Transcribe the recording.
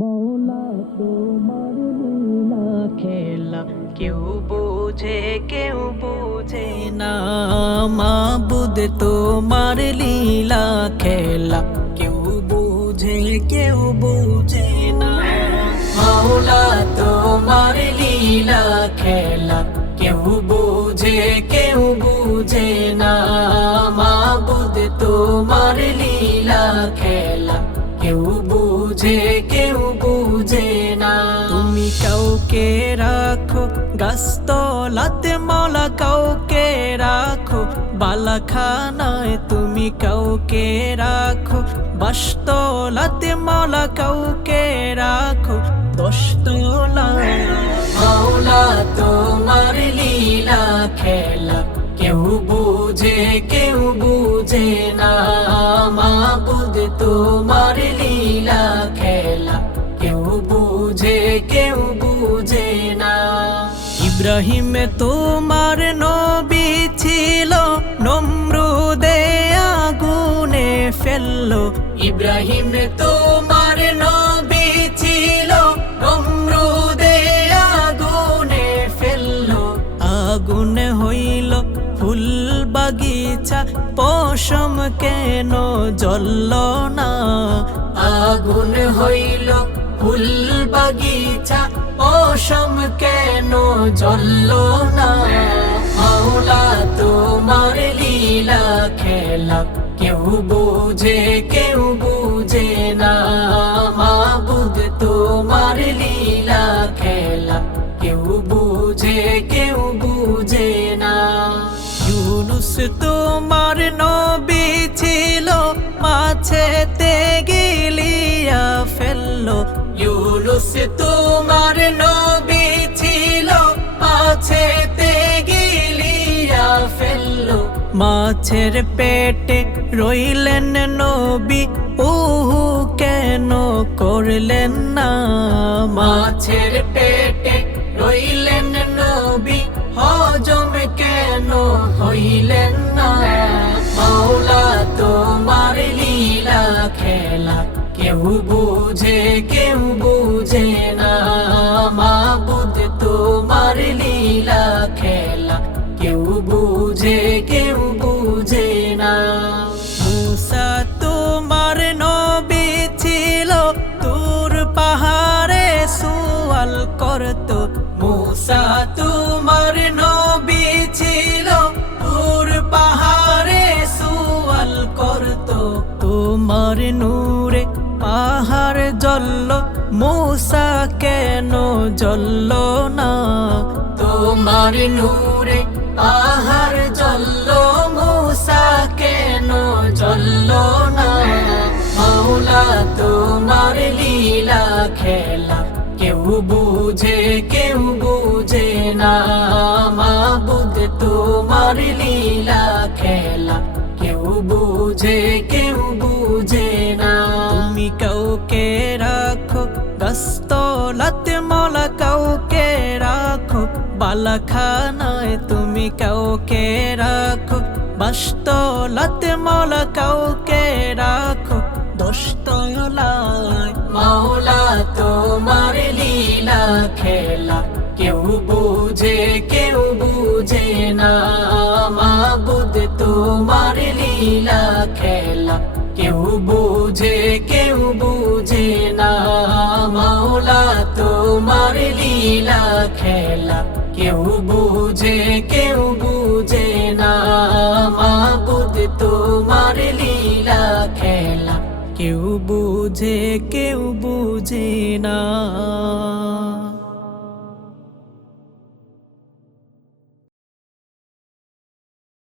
মৌলা তোমার লীলা খেলা কেউ বোঝে কেউ বোঝে না। মাবুদ তোমার লীলা খেলা কেউ বোঝে কেউ বোঝে না। মৌলা তোমার লীলা খেলা কেউ বোঝে কেউ বোঝে না। মাবুদ তোমার লীলা খেলা কেউ বুঝে কেউ বুঝে না। তুমি কাউকে রাখো গাছতলাতে মওলা কাউকে রাখো বালাখানায়। তুমি কাউকে রাখো বাসতলাতে মওলা কাউকে রাখো দশতলায়। মওলা তোমার লীলা খেলা কেউ বুঝে কেউ বুঝে না। মাবুদ তোমার লীলা খেলা কেউ বুঝে কেউ বুঝে না। ইব্রাহিম তোমার নবী ছিল, নমরুদে আগুনে ফেললো। ইব্রাহিম তোমার নবী ছিল, নমরুদে আগুনে ফেললো। আগুন হইল ফুল বাগিচা, পশম কেন জ্বলল না। আগুন হইল ফুল বাগিচা, পশম কেন জ্বলল না। মওলা তোমার লীলা খেলা কেউ বুঝে কেউ বুঝে না। মাবুদ তোমার লীলা খেলা কেউ বুঝে কেউ বুঝে না। ইউনুস তোমার নবী ছিল, মাছেতে গিলিয়া ফেললো। ইউনুস তোমার নবী ছিল, মাছেতে গিলিয়া ফেললো। মাছের পেটে রইলেন নবী, ওহু কেন করলেন না। মাছের পেটে রইলেন নবী, হজম কেন হইলেন না। মওলা তোমার লীলা খেলা কেউ বুঝে কেউ বুঝে না। মাবুদ তোমার লীলা খেলা কেউ বুঝে কেউ বুঝে না। মুসা তোমার নবী ছিল, তুর পাহাড়ে সুয়াল করতো। মুসা তোমার নবী ছিল, তুর পাহাড়ে সুয়াল করতো। তোমার নূরে পাহাড় জ্বলল, মুসা কেন জ্বলল না। তোমার নূরে পাহাড় জ্বলল, মুসা কেন জ্বলল না। মওলা তোমার লীলা খেলা কেউ বুঝে কেউ বুঝে না। মাবুদ তোমার লীলা খেলা কেউ বুঝে কেউ বুঝে না। তুমি কাউকে রাখো গাছতলাতে মওলা কাউকে রাখো বালাখানায়। তুমি কাউকে রাখো বাসতলাতে মওলা কাউকে রাখো দশতলায়। মওলা তোমার লীলা খেলা কেউ বুঝে কেউ বুঝে না। মাবুদ তোমার লীলা খেলা কেউ বুঝে কেউ বুঝে না। মওলা তোমার লীলা খেলা কেউ বুঝে কেউ বুঝে না। মাবুদ তোমার লীলা খেলা কেউ বুঝে কেউ বুঝে না।